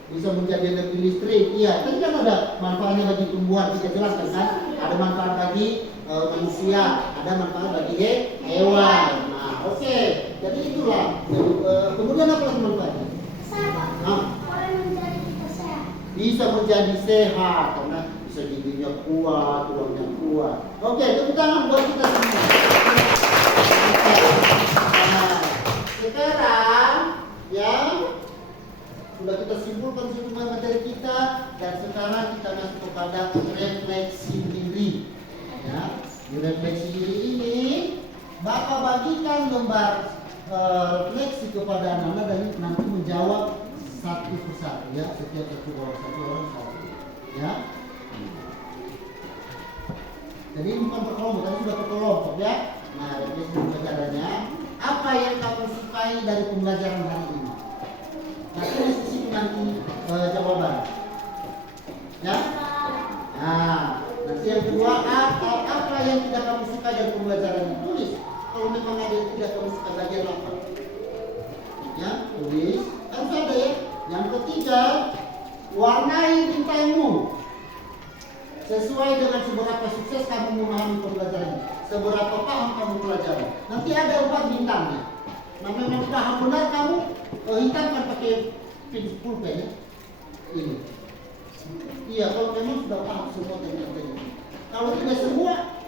Bisa menjadi energi listrik. Iya, tadi kan ada manfaatnya bagi tumbuhan, kita jelaskan kan? Ada manfaat bagi manusia, ada manfaat bagi hewan. Nah, oke. Jadi itulah. Kemudian apa lagi manfaatnya? Bisa menjadi sehat karena bisa giginya kuat, tulangnya kuat. Oke, tepuk tangan buat kita semua. Nah, sekarang ya sudah kita simpulkan sejumlah materi kita dan sekarang kita masuk kepada refleksi diri. Ya, di refleksi diri ini Bapak bagikan lembar refleksi kepada anak-anak dan nanti menjawab satu persatu ya, setiap satu orang satu ya. Jadi ini bukan berkelompok, tadi sudah berkelompok ya. Nah, refleksi pembelajarannya apa yang kamu sukai dari pembelajaran hari ini? Nah, tulis di sini nanti jawaban ya. Nah, nanti yang kedua apa yang tidak kamu suka dari pembelajaran ini? Tulis. Kalau memang ada yang tidak kamu suka, bagian apa? Ya, tulis. Harus ada ya. Yang ketiga, warnai bintangmu sesuai dengan seberapa sukses kamu memahami pembelajaran ini, seberapa paham kamu pelajari. Nanti ada 4 bintangnya. Nah, memang paham benar kamu hitamkan pakai pulpen ya. Ini. Iya, kalau memang sudah paham semua teknik-teknik. Kalau tidak semua,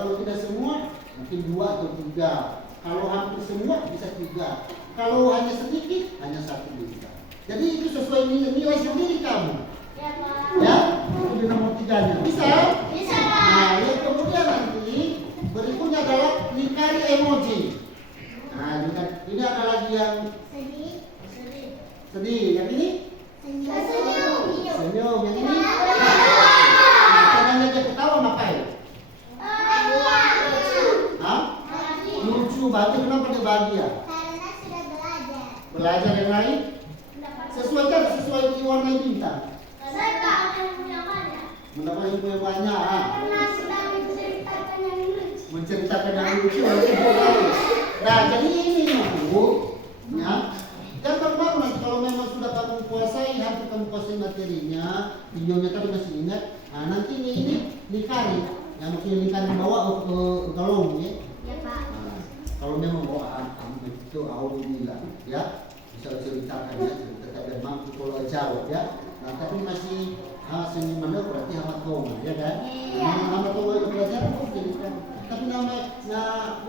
kalau tidak semua mungkin 2 atau 3. Kalau hampir semua bisa 3. Kalau hanya sedikit, hanya 1 bintang. Jadi itu sesuai nilai sendiri kamu. Ya, Pak. Ya, itu di nomor 3-nya. Bisa? Bisa, Pak. Nah, yang kemudian nanti berikutnya adalah lingkari emoji. Nah, ini ada lagi yang sedih. Yang ini? Senyum. Senyum. Yang ini? Jangan aja ketawa, ngapain? Hah? Lucu, bahagia. Kenapa dia bahagia? Karena sudah belajar. Belajar yang lain? Sesuai warna bintang. Mendapat ilmu yang banyak. Karena sudah menceritakan yang lucu. Menceritakan yang lucu. Nah, jadi ini Bu, ya. Gampang banget nanti kalau memang sudah kamu kuasai, hampir kamu kuasai materinya, videonya tadi masih ingat. Nah, nanti ini lingkari, yang mungkin lingkari bawa ke galon ya. Ya, Pak. Nah, kalau memang bawa itu awal bilang, ya bisa ceritakan ya, cerita dan mampu kalau jawab ya. Nah, tapi masih seni mana berarti amat koma, ya kan? Iya. Amat koma itu pelajaran kok jadi. Tapi nama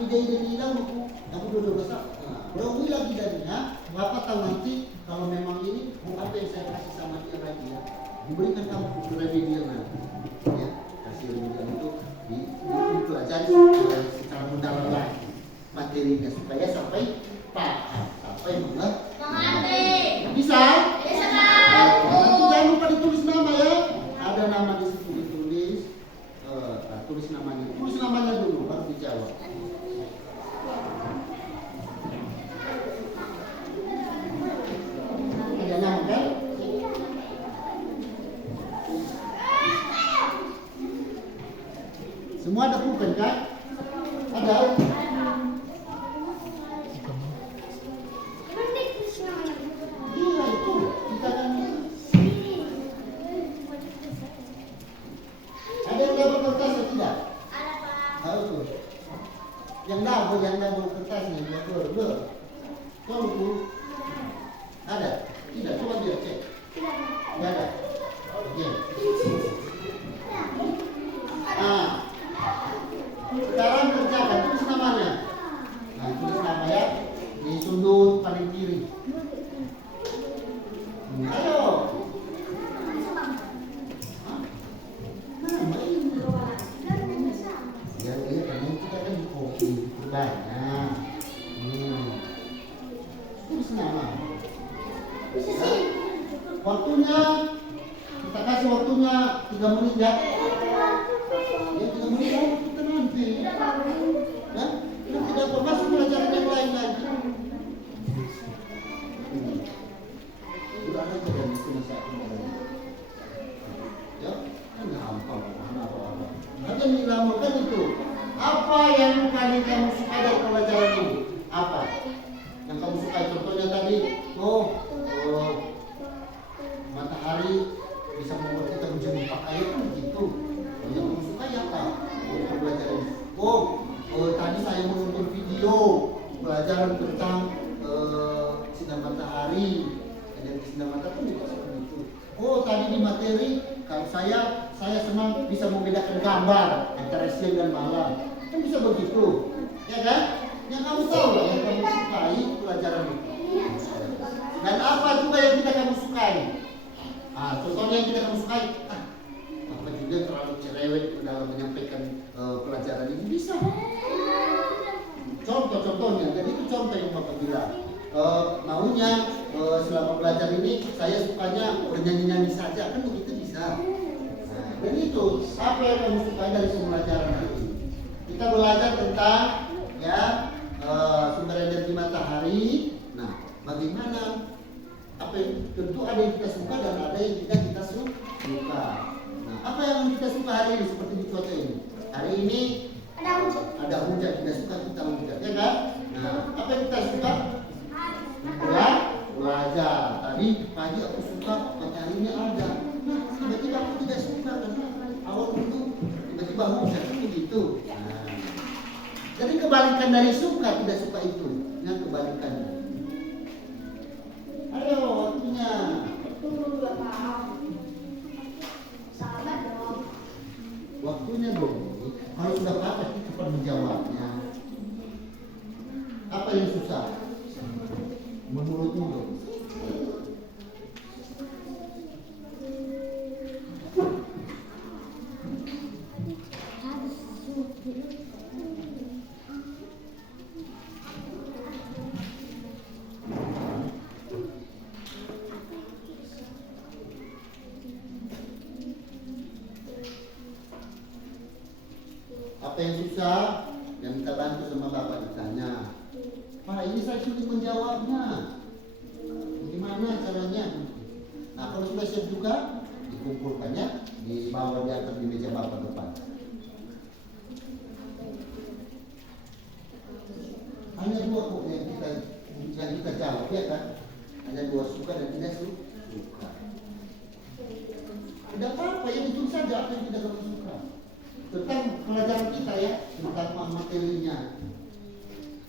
video ini bilang aku dulu besar. Berapa lagi darinya? Bapak tahu nanti kalau memang ini apa yang saya kasih sama dia lagi ya, diberikan kamu remedial nanti, ya kasih remedial itu dipelajari secara mendalam lagi materinya supaya sampai paham, sampai mengerti. Bisa? Bisa, Nanti jangan lupa ditulis nama ya. Ada nama Coba buku. Ada? Tidak, coba dia cek. Tidak ada. Oke. Nah, sekarang kerjakan, tulis namanya. Nah, tulis nama ya di sudut paling kiri. Ayo. Hah? Nama ini. Ya, karena kita kan di kopi banyak. Tulis nama. Waktunya kita kasih waktunya 3 menit ya. Ya 3 menit ya, kita nanti. Ya, kita tidak apa masuk pelajaran yang lain lagi. Udah ada aja dan itu satu. Ya, kan gampang apa-apa. Ada dinamakan itu. Apa yang kamu suka dari pelajaran ini? Apa? Yang kamu suka contohnya tadi, matahari bisa membuat kita menjadi pakaian kan begitu. Yang kamu suka ya apa? Pelajaran. Tadi saya menonton video pelajaran tentang sinar matahari. Energi sinar matahari juga seperti itu. Tadi di materi kalau saya senang bisa membedakan gambar antara siang dan malam. Kan bisa begitu, ya kan? Yang kamu tahu lah yang kamu sukai pelajaran itu. Dan apa juga yang tidak kamu sukai? Contohnya yang tidak kamu sukai, apa juga terlalu cerewet dalam menyampaikan pelajaran ini bisa. Contohnya, jadi itu contoh yang Bapak bilang. Maunya selama belajar ini saya sukanya bernyanyi-nyanyi saja, kan begitu bisa. Dan itu apa yang kamu sukai dari pembelajaran ini? Kita belajar tentang sumber energi matahari. Nah, bagaimana? Tentu ada yang kita suka dan ada yang tidak kita suka. Nah, apa yang kita suka hari ini seperti di cuaca ini? Hari ini ada hujan, tidak suka kita hujan, ya kan? Nah, apa yang kita suka? Belajar. Tadi pagi aku suka mataharinya ada. Nah, tiba-tiba aku tidak suka karena awal itu tiba-tiba hujan begitu. Nah, jadi kebalikan dari suka tidak suka itu, yang kebalikannya. Ayo waktunya. Waktunya dong. Kalau sudah apa kita cepat menjawabnya. Apa yang susah? Menurutmu dong. Apa yang susah? Yang minta bantu sama Bapak ditanya. Pak, ini saya sulit menjawabnya. Bagaimana caranya? Nah, kalau sudah siap juga, dikumpulkannya, dibawa di atas di meja Bapak depan. Hanya 2 kok yang kita jawab, ya kan? Hanya 2 suka dan tidak suka. Tidak apa-apa, yang itu saja apa yang tidak kamu suka. Tentang pelajaran kita ya, tentang materinya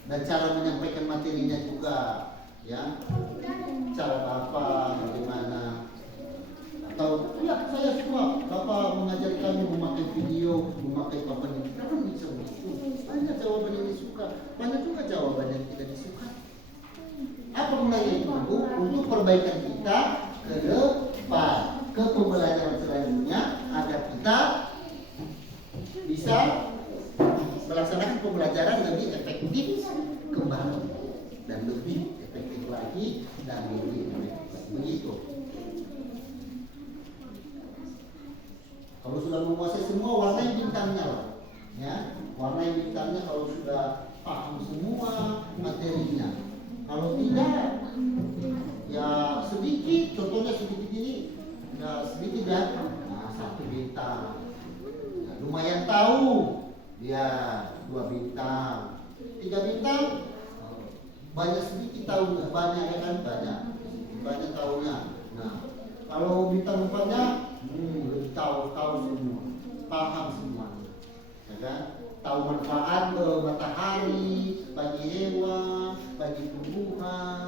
dan cara menyampaikan materinya juga, ya. Cara Bapak bagaimana? Atau ya saya suka Bapak mengajari kami memakai video, memakai papan ini. Kita kan bisa begitu. Banyak jawaban yang disuka, banyak juga jawaban yang tidak disuka. Apa gunanya itu? Untuk perbaikan kita ke depan, ke pembelajaran selanjutnya agar kita bisa melaksanakan pembelajaran lebih efektif kembali dan lebih efektif lagi dan lebih efektif lagi. Begitu. Kalau sudah menguasai semua, warnai bintangnya lah, ya. Warnai bintangnya kalau sudah paham semua materinya. Kalau tidak, ya sedikit. Contohnya sedikit ini, ya sedikit ya. Nah, 1 bintang. Lumayan tahu, ya 2 bintang, 3 bintang, banyak sedikit tahu, banyak ya kan, banyak tahunya. Nah, kalau bintang 4-nya, lebih tahu semua, paham semua, ya kan? Tahu manfaat matahari bagi hewan, bagi tumbuhan,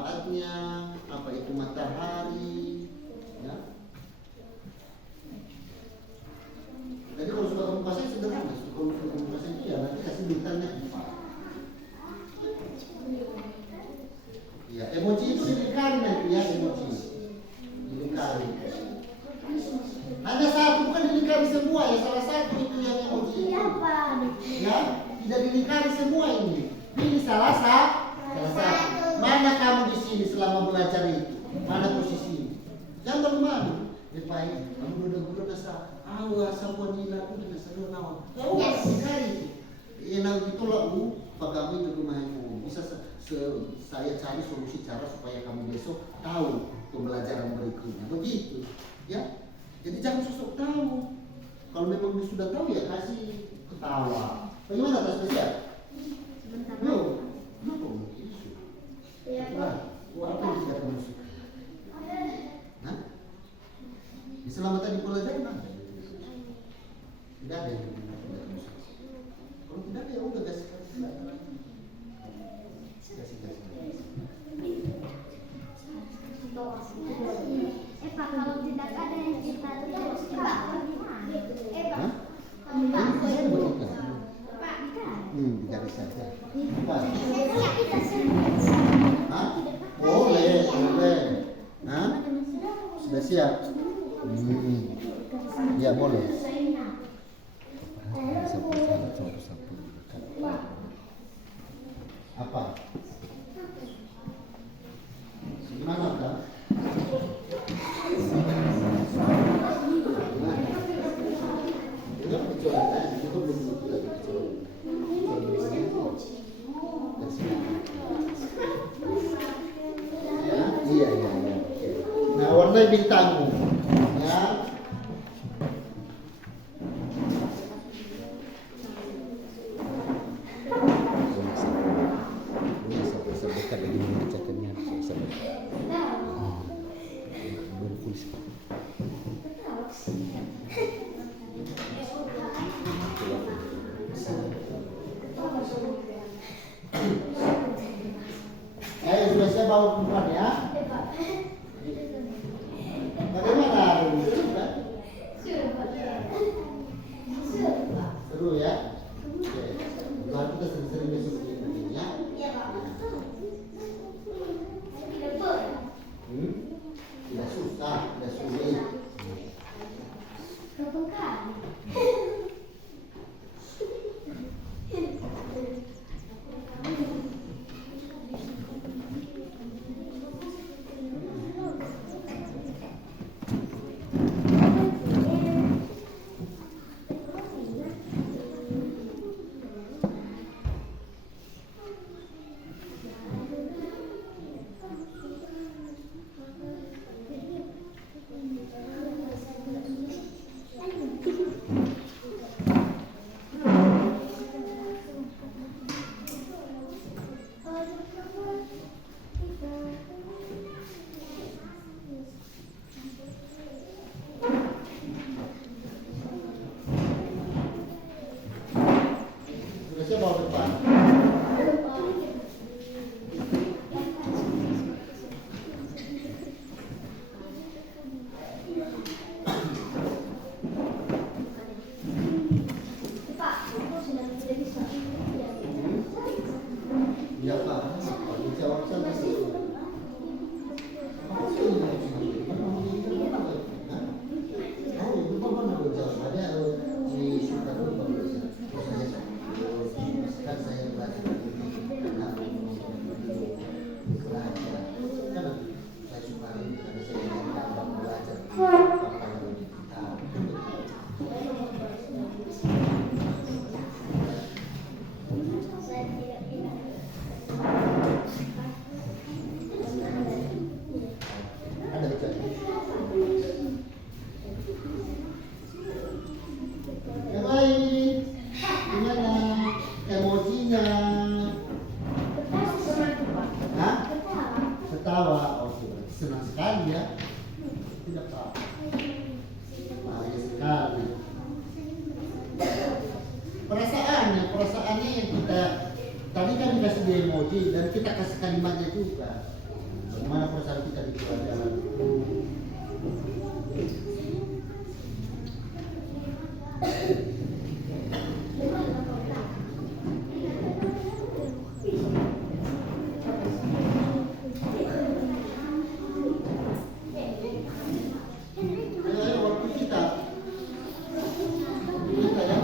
manfaatnya, apa itu matahari, ya. Jadi kalau suka kamu pasang sederhana, kalau suka kamu pasang itu ya nanti kasih bintangnya 4. Ya, emoji itu dilingkari nanti ya, emoji dilingkari. Hanya satu, bukan dilingkari semua ya, salah satu itu yang emoji itu. Ya, tidak dilingkari semua ini. Pilih salah satu. Mana kamu di sini selama belajar itu? Mana posisi? Jangan malu. Depan kamu udah nasa. Awas sama nila udah nasa lu nawa. Kau dilingkari. Enak itulah pagawe di rumahmu. Bisa saya cari solusi cara supaya kamu besok tahu pembelajaran berikutnya. Begitu, ya. Jadi jangan sosok tahu. Kalau memang sudah tahu ya kasih ketawa. Bagaimana atas spesial? No, isu. Apa yang tidak kamu suka? Nah, selama tadi pelajaran ada. Tidak ada yang tidak kamu suka. Kalau tidak ada ya udah kasih. Pak, kalau tidak ada yang kita terus Pak, Hah? Pak, Saya buat ikan. Pak, kita. Dikasih saja. Apa? Kita Hah? Boleh. Hah? Sudah siap? Ya boleh. Apa? Gimana kan? Iya. Nah, warna bintangmu, ya. Ayo sudah saya bawa perempuan ya. Bagaimana? Seru ya? Oke. Buat kita sering-sering besok begini ya. Tidak susah, tidak sulit. Saya bawa depan. Ya Pak, jawab saja sih. Ketawa, oke, senang sekali ya. Tidak apa-apa. Bahagia sekali. Perasaannya yang kita tadi kan dikasih di emoji dan kita kasih kalimatnya juga. Bagaimana perasaan kita di pelajaran? Waktu kita ya.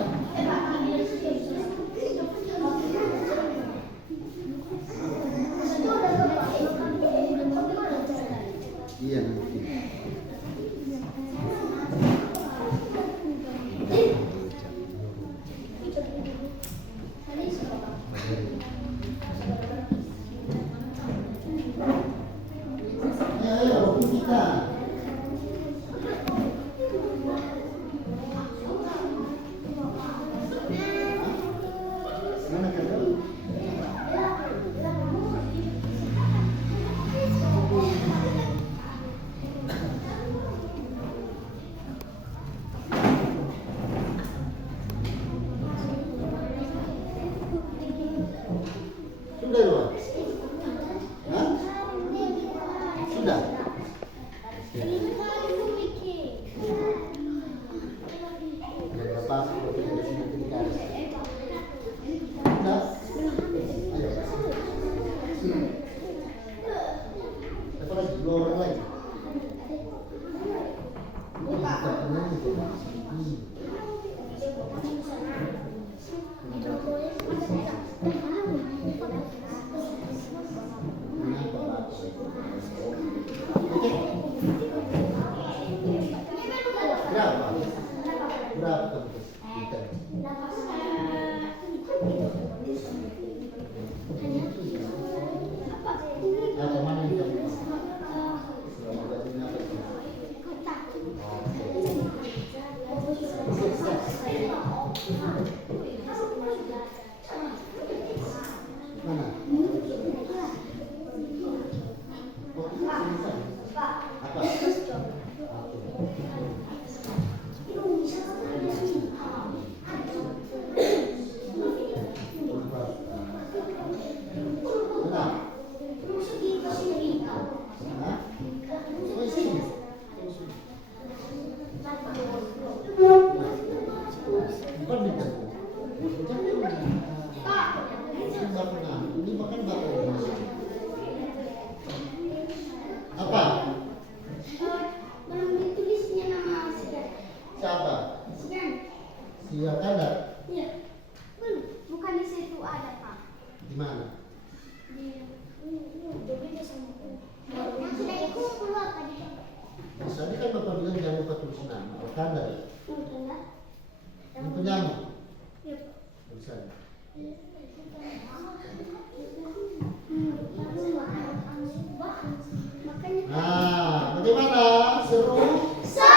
Iya nanti. Ayo, waktu kita. Mana kan? Sudah dua? Hah? Sudah? Berapa? Sudah? Ayo. Apa lagi? Dua orang lagi? Berapa? Berapa kita? Apa mana yang kita mana? Apa? Apa? Belum ditulisnya nama Sian. Siapa? Sian. Siapa ada? Iya. Belum. Bukan di situ ada, Pak. Di mana? Di beda sama aku. Yang sudah ikut keluar tadi. Tadi kan Bapak bilang jangan lupa tulis nama. Apa ada? Mungkin lah. Yang penyanyi? Iya, Pak. Tulisan. Nah, bagaimana? Seru? Senang?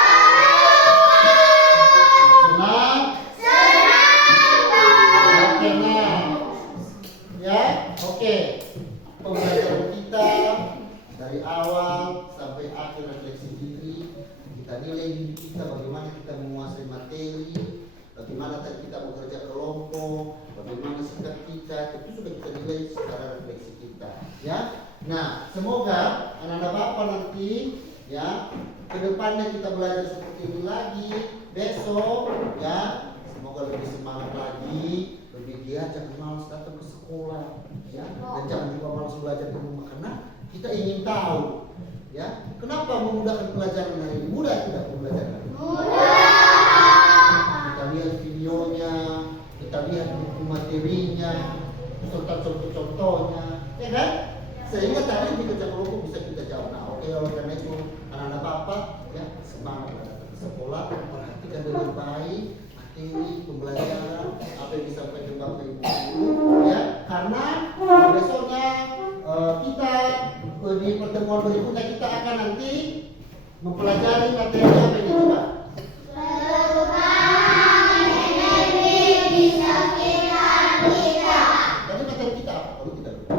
Oke, nah. Ya, oke. Pembelajaran kita dari awal sampai akhir refleksi diri, kita nilai diri kita, bagaimana kita menguasai materi, bagaimana kita bekerja kelompok, bagaimana sikap kita, itu sudah kita nilai secara refleksi kita. Ya, nah semoga anak-anak Bapak nanti ya kedepannya kita belajar seperti ini lagi besok ya, semoga lebih semangat lagi, lebih giat, jangan malas datang ke sekolah ya, dan jangan juga malas belajar di rumah karena kita ingin tahu ya kenapa memudahkan pelajaran hari ini. Mudah tidak pembelajaran hari ini? Kita lihat videonya, kita lihat buku materinya, serta contoh-contohnya, ya kan? Sehingga tadi di kerja kelompok bisa kita jawab. Nah, oke, oleh karena itu anak-anak Bapak ya semangat datang ke sekolah, perhatikan dengan baik materi pembelajaran apa yang disampaikan Bapak Ibu ya, karena besoknya kita di pertemuan berikutnya kita akan nanti mempelajari materi apa ini coba? Tadi materi kita apa? Kalau kita lupa.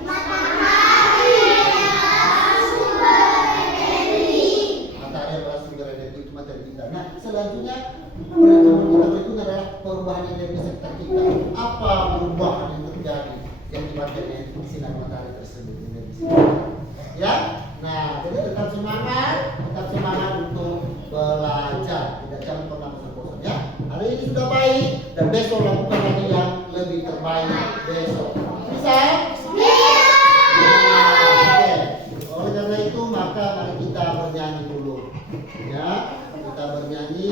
Matahari adalah sumber energi, itu materi kita. Nah, selanjutnya pertemuan kita berikutnya adalah perubahan energi sekitar kita. Apa perubahan yang terjadi yang dibatkan sinar matahari tersebut energi sekitar? Ya. Nah, jadi tetap semangat untuk belajar. Jangan pernah bosan-bosan ya. Hari ini sudah baik dan besok lakukan lagi yang lebih terbaik besok. Bisa? Oke. Oleh karena itu maka mari kita bernyanyi dulu. Ya, kita bernyanyi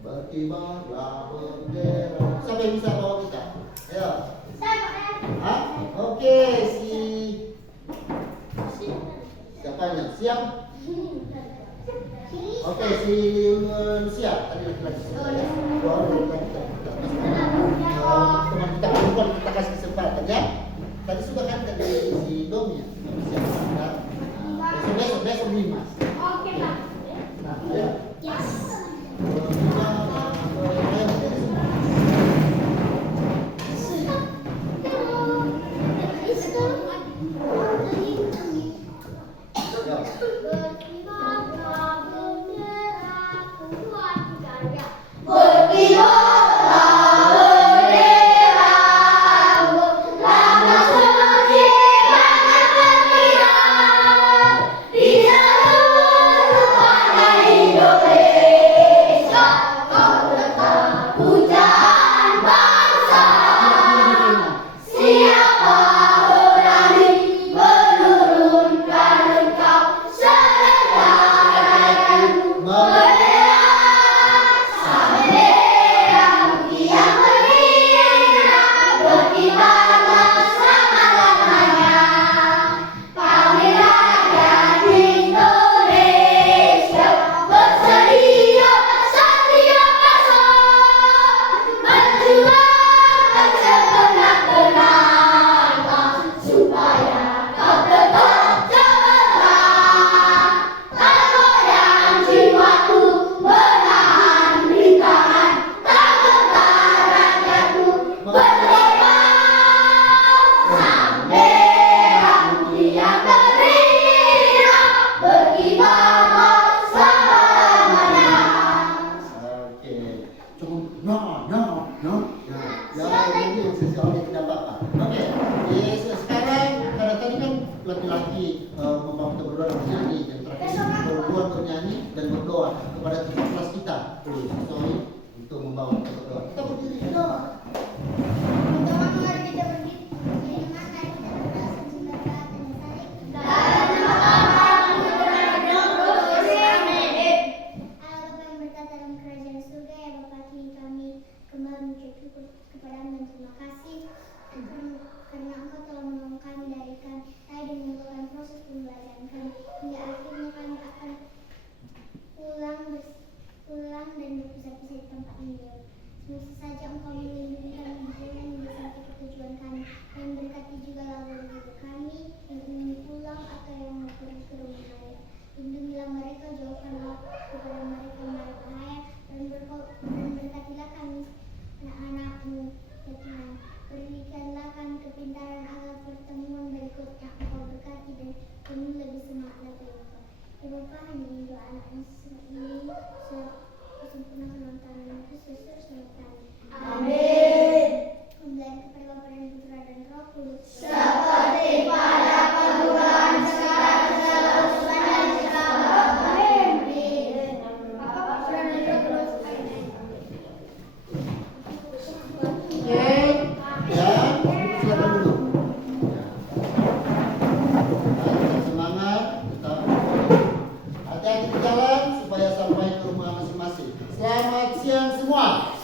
berkibarlah bendera. Siapa yang bisa bawa kita? Ayo. Hah? Oke, siapa yang siap? Oke, si siap. Tadi laki-laki teman kita perempuan kita kasih kesempatan ya. Tadi sudah kan tadi si Dom ya. Siap. Nah, besok Dimas. Oke, Pak. Nah, ayo. Yes. Laki-laki membawa kita berdua dan bernyanyi, yang terakhir perempuan bernyanyi dan berdoa kepada Tuhan kelas kita. Sorry untuk membawa kita berdoa. Kita berdiri berdoa. Teman-teman, mari kita berdiri. Karena Engkau telah menolong kami dari kami dan menyebabkan proses pembelajaran kami hingga akhirnya kami akan pulang dan berpisah-pisah di tempat ini. Semesta saja Engkau melindungi kami hingga sampai ke tujuan kami dan berkati juga lawan hidup kami yang ingin pulang atau yang mau pergi ke rumah ayah. Lindungilah mereka, jauhkanlah kepada mereka mara bahaya dan berkatilah kami anak-anak-Mu ya Tuhan. Berikanlah kami kepintaran agar pertemuan berikutnya Engkau berkati dan kami lebih semangat lagi Engkau. Ya Bapa, hanya doa anak-anak ini sempurnakan lantaran Kristus bersama kami. Amin. Kembali kepada Bapa dan Putra dan Roh Kudus. Seperti pada permulaan sekarang selalu sepanjang zaman. Amin. Bapa, Putra dan Roh Kudus. Amin. Ya, silakan dulu. Tetap semangat, tetap hati-hati di jalan supaya sampai ke rumah masing-masing. Selamat siang semua.